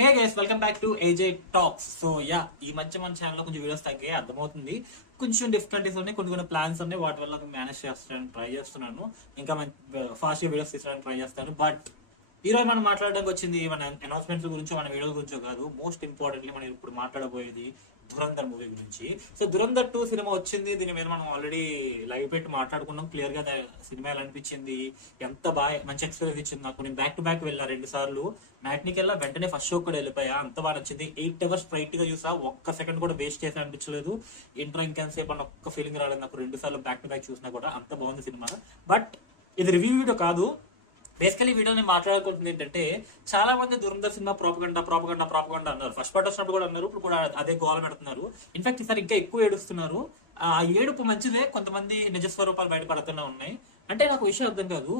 Hey guys, welcome back to ఏజే talks. So yeah, ఈ మధ్య మన ఛానల్లో కొంచెం వీడియోస్ తగ్గాయి, అర్థమవుతుంది. కొంచెం డిఫికల్టీస్ ఉన్నాయి, కొన్ని ప్లాన్స్ ఉన్నాయి, వాటి వల్ల మేనేజ్ చేస్తాను, ట్రై చేస్తున్నాను. ఇంకా ఫాస్ట్ వీడియోస్ తీసుకోవడానికి ట్రై చేస్తాను. బట్ ఈ రోజు మనం మాట్లాడడానికి వచ్చింది మన అనౌన్స్మెంట్స్ గురించి, మన వీడియోల గురించో కాదు. మోస్ట్ ఇంపార్టెంట్లీ మనం ఇప్పుడు మాట్లాడబోయేది ధురంధర్ మూవీ గురించి. సో ధురంధర్ 2 సినిమా వచ్చింది. దీని మీద మనం ఆల్రెడీ లైవ్ పెట్టి మాట్లాడుకున్నాం. క్లియర్ గా సినిమా ఎలా అనిపించింది, ఎంత బాగా మంచి ఎక్స్పీరియన్స్ ఇచ్చింది నాకు. నేను బ్యాక్ టు బ్యాక్ వెళ్ళా 2 సార్లు. మ్యాట్నికి వెళ్ళా, వెంటనే ఫస్ట్ షో కూడా వెళ్ళిపోయా. అంత బాగా నచ్చింది. 8 అవర్స్ స్ట్రైట్ గా చూసా, ఒక్క సెకండ్ కూడా వేస్ట్ చేసి అనిపించలేదు. ఇంట్రా ఇంకెంతసేపు అని ఒక్క ఫీలింగ్ రాలేదు నాకు. 2 సార్లు బ్యాక్ టు బ్యాక్ చూసినా కూడా అంత బాగుంది సినిమా. బట్ ఇది రివ్యూ వీడియో కాదు. బేసికలీ వీడియోని మాట్లాడుకుంటుంది ఏంటంటే, చాలా మంది దురంధర్ సినిమా ప్రాపగండా అన్నారు. ఫస్ట్ పార్ట్ వచ్చినప్పుడు కూడా అన్నారు, ఇప్పుడు కూడా అదే గోల పెడుతున్నారు. ఇన్ఫాక్ట్ ఈసారి ఇంకా ఎక్కువ ఏడుస్తున్నారు. ఆ ఏడుపు మంచిదే, కొంతమంది నిజస్వరూపాలు బయటపడుతూనే ఉన్నాయి. అంటే నాకు విషయం అర్థం కాదు.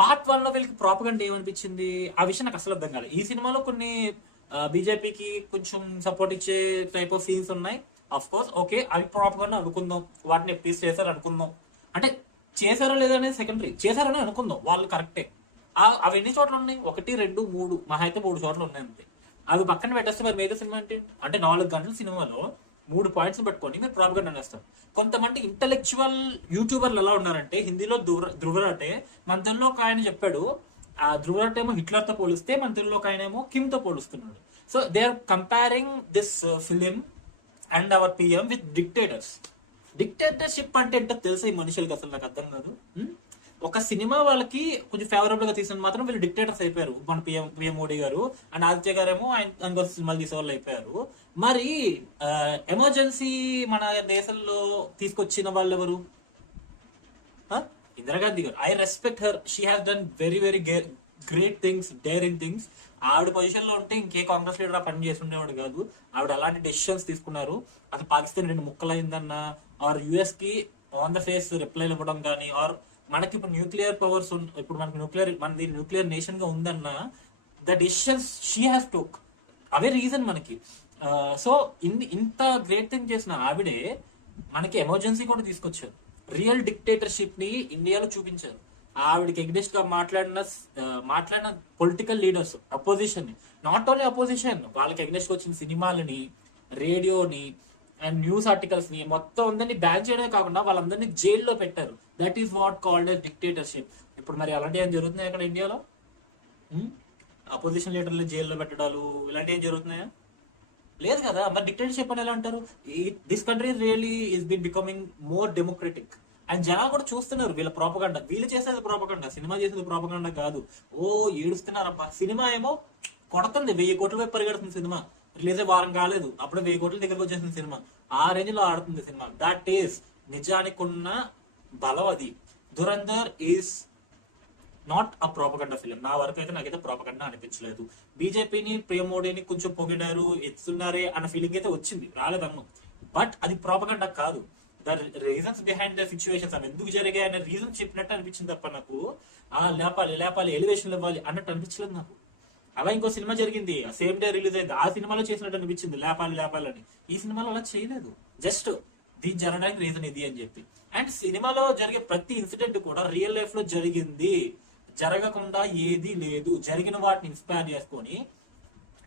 పార్ట్ 1 లో వీళ్ళకి ప్రాపగండా ఏమనిపించింది, ఆ విషయం నాకు అసలు అర్థం కాలేదు. ఈ సినిమాలో కొన్ని బీజేపీకి కొంచెం సపోర్ట్ ఇచ్చే టైప్ ఆఫ్ సీన్స్ ఉన్నాయి. అఫ్ కోర్స్ ఓకే, అవి ప్రాపగండా అనుకుందాం, వాటిని ఎప్పీస్ చేశారు అనుకుందాం. అంటే చేశారో లేదనేది సెకండరీ, చేశారని అనుకుందాం, వాళ్ళు కరెక్టే. అవి ఎన్ని చోట్ల ఉన్నాయి? 1, 2, 3, మహా అయితే 3 చోట్ల ఉన్నాయి అంతే. అవి పక్కన పెట్టేస్తే మరి మీద సినిమా అంటే 4 గంటల సినిమాలో 3 పాయింట్స్ పట్టుకొని మీరు ప్రాపగండా అనేస్తారు. కొంతమంది ఇంటలెక్చువల్ యూట్యూబర్లు ఎలా ఉన్నారంటే, హిందీలో ధ్రువరాటే మన తెలుగులో ఒక ఆయన చెప్పాడు. ఆ ధ్రువరాట్ ఏమో హిట్లర్ తో పోలిస్తే మన తెలుగులో ఒక ఆయన ఏమో కిమ్ తో పోలుస్తున్నాడు. So they are comparing this film and our PM with dictators. Dictatorship అంటే ఏంటో తెలుసా ఈ మనుషులకి? అసలు నాకు అర్థం కాదు. ఒక సినిమా వాళ్ళకి కొంచెం ఫేవరబుల్ గా తీసిన మాత్రం వీళ్ళు డిక్టేటర్స్ అయిపోయారు. మన పిఎం మోడీ గారు అండ్ ఆదిత్య గారేమో ఆయన సినిమాలు తీసేవాళ్ళు అయిపోయారు. మరి ఎమర్జెన్సీ మన దేశంలో తీసుకొచ్చిన వాళ్ళు ఎవరు? ఇందిరాగాంధీ గారు. I respect her. She has done very very great things, daring things. ఆవిడ పొజిషన్ లో ఉంటే ఇంకే కాంగ్రెస్ లీడర్ ఆ పని చేసి ఉండేవాడు కాదు. ఆవిడ అలాంటి డెసిషన్స్ తీసుకున్నారు. అసలు పాకిస్తాన్ 2 ముక్కలైందన్న, ఆర్ యుఎస్ కి ఆన్ ద ఫేస్ రిప్లైలు ఇవ్వడం కానీ, ఆర్ మనకి ఇప్పుడు న్యూక్లియర్ పవర్స్, ఇప్పుడు మనకి మనది న్యూక్లియర్ నేషన్ గా ఉందన్న, the decisions she has took. Away reason మనకి. సో ఇంత గ్రేట్ థింగ్ చేసిన ఆవిడే మనకి ఎమర్జెన్సీ కూడా తీసుకొచ్చారు. రియల్ డిక్టేటర్షిప్ ని ఇండియాలో చూపించారు. ఆవిడకి ఎగ్నెస్ట్ గా మాట్లాడిన పొలిటికల్ లీడర్స్, అపోజిషన్ ని, నాట్ ఓన్లీ అపోజిషన్, వాళ్ళకి ఎగ్నెస్ట్ వచ్చిన సినిమాలని, రేడియోని అండ్ న్యూస్ ఆర్టికల్స్ ని మొత్తం అందరినీ బ్యాన్ చేయడమే కాకుండా వాళ్ళందరినీ జైల్లో పెట్టారు. That is what called as dictatorship. ఇప్పుడు మరి అలాంటివి ఏం జరుగుతున్నాయి అక్కడ ఇండియాలో? అపోజిషన్ లీడర్లు జైల్లో పెట్టడాలు ఇలాంటివి ఏం జరుగుతున్నాయా? లేదు కదా. మరి డిక్టేటర్షిప్ అని ఎలా అంటారు? This country really is been becoming more democratic. And జనాలు కూడా చూస్తున్నారు వీళ్ళ ప్రాపగండా. వీళ్ళు చేసేది ప్రాపగండా, సినిమా చేసేది ప్రాపగండా కాదు. ఓ ఏడుస్తున్నారబ్బా. సినిమా ఏమో కొడుతుంది, 1000 కోట్ల వైపు పరిగెడుతుంది సినిమా. రిలీజ్ వారం కాలేదు, అప్పుడు 1000 కోట్ల దగ్గరకు వచ్చేసింది సినిమా. ఆ రేంజ్ లో ఆడుతుంది సినిమా. దట్ ఈస్ నిజానికి ఉన్న బలం. అది Dhurandhar is not a propaganda film. నా వరకు అయితే నాకైతే ప్రాపగండా అనిపించలేదు. బీజేపీని, పిఎం మోడీని కొంచెం పొగిడారు, ఎత్తున్నారే అన్న ఫీలింగ్ అయితే వచ్చింది, రాలేదన్ను. బట్ అది ప్రాపగండా కాదు. The reasons behind the situations, అవి ఎందుకు జరిగాయి అనే రీజన్ చెప్పినట్టు అనిపించింది తప్ప నాకు లేపాలి ఎలివేషన్ ఇవ్వాలి అన్నట్టు అనిపించలేదు నాకు. అలా ఇంకో సినిమా జరిగింది, సేమ్ డే రిలీజ్ అయింది, ఆ సినిమాలో చేసినట్టు అనిపించింది లేపాలని. ఈ సినిమాలో అలా చేయలేదు. జస్ట్ దీని జరగడానికి రీజన్ ఇది అని చెప్పి. అండ్ సినిమాలో జరిగే ప్రతి ఇన్సిడెంట్ కూడా రియల్ లైఫ్ లో జరిగింది, జరగకుండా ఏది లేదు. జరిగిన వాటిని ఇన్స్పైర్ చేసుకొని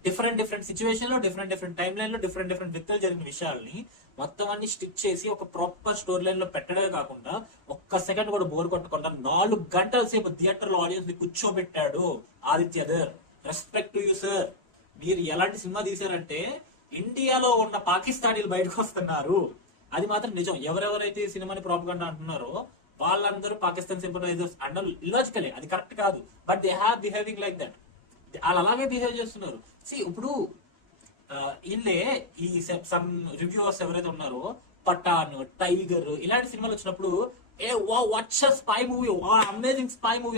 డిఫరెంట్ సిచ్యువేషన్ లో, డిఫరెంట్ టైం లైన్ లో, డిఫరెంట్ వ్యక్తులు జరిగిన విషయాల్ని మొత్తం అన్ని స్టిచ్ చేసి ఒక ప్రాపర్ స్టోరీ లైన్ లో పెట్టడమే కాకుండా, ఒక్క సెకండ్ కూడా బోర్ కొట్టకుండా 4 గంటల సేపు థియేటర్ లో ఆడియన్స్ ని కూర్చోబెట్టాడు Aditya Dhar. Respect to you sir. మీరు ఎలాంటి సినిమా తీశారంటే ఇండియాలో ఉన్న పాకిస్తానీలు బయటకు వస్తున్నారు. అది మాత్రం నిజం. ఎవరెవరైతే ఈ సినిమాని ప్రాపగండా అంటున్నారో వాళ్ళందరూ పాకిస్తాన్ సింపథైజర్స్ అండ్ ఇలాజికలీ అది కరెక్ట్ కాదు. But they have behaving like that. వాళ్ళు అలాగే బిహేవ్ చేస్తున్నారు. ఇప్పుడు ఇల్లే ఈ సమ్ రివ్యూవర్స్ ఎవరైతే ఉన్నారో, పఠాన్, టైగర్ ఇలాంటి సినిమాలు వచ్చినప్పుడు what's spy movie, amazing spy movie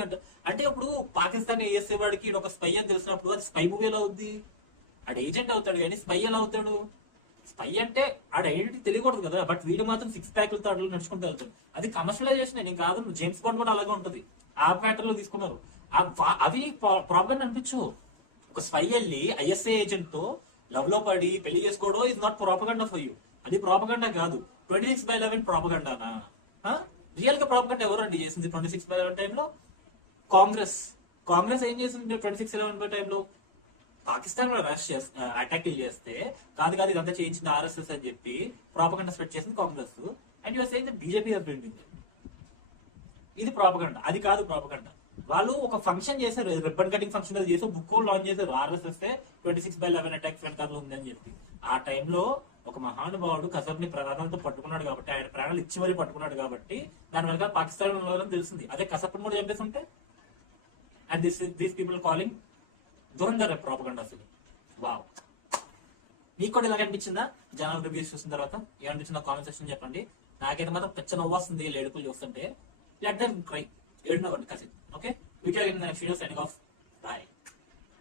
అంటే ఇప్పుడు పాకిస్తాన్ వేసేవాడికి ఒక స్పై అని తెలిసినప్పుడు అది స్పై మూవీ ఎలా అవుద్ది? ఆడు ఏజెంట్ అవుతాడు కానీ స్పై ఎలా అవుతాడు? స్పై అంటే ఆడ ఐడెంటిటీ తెలియకూడదు కదా. బట్ వీడు మాత్రం 6 ప్యాక్లతో అడ్లు నడుచుకుంటూ వెళ్తాడు. అది కమర్షియలైజేషన్. నేను కాదు, జేమ్స్ బాండ్ కూడా అలాగే ఉంటది. ఆ ప్యాటర్న్ లో తీసుకున్నారు. అవి ప్రాబ్లం అనిపించు. ఒక స్పై వెళ్ళి ఐఎస్ఏ ఏజెంట్ తో లవ్ లో పడి పెళ్లి చేసుకోవడం is not propaganda for you. అది ప్రాపగండా కాదు. 26/11 ప్రాపగండానా? రియల్ గా ప్రాపగండా ఎవరండి చేసింది 26/11 టైంలో? కాంగ్రెస్ ఏం చేసింది 26/11 టైంలో? పాకిస్తాన్ అటాక్ చేస్తే కాదు కాదు ఇదంతా చేయించిన ఆర్ఎస్ఎస్ అని చెప్పి ప్రాపగండా స్ప్రెడ్ చేసింది Congress. And you're saying BJP ఇది ప్రాపగండా, అది కాదు ప్రాపగండా. వాళ్ళు ఒక ఫంక్షన్ చేశారు, రిబ్బన్ కటింగ్ ఫంక్షన్ చేసి బుక్ లాంచ్ చేశారు. ఆర్ఎస్ఎస్ 26/11 అటాక్ వెనకాల ఉంది అని చెప్పి. ఆ టైంలో ఒక మహానుభావుడు కసబ్ ని ప్రాణాలతో పట్టుకున్నాడు కాబట్టి, ఆయన ప్రాణాలు ఇచ్చి మరీ పట్టుకున్నాడు కాబట్టి దాని వెనక పాకిస్తాన్ తెలిసింది. అదే కసబ్ని కూడా చంపేసి ఉంటే and these people calling Dhurandhar propaganda అసలు. వావ్, మీకు కూడా ఇలాగ అనిపించిందా? జనాలు రివ్యూస్ చూసిన తర్వాత ఏమనిపించిందో కామెంట్ సెక్షన్ చెప్పండి. నాకైతే మాత్రం పెచ్చ నవ్వు వస్తుంది ఏడుపులు చూస్తుంటే. లెట్ దెమ్ క్రై, ఏడునవ్వండి కాసేపు. Okay, video next video signing off.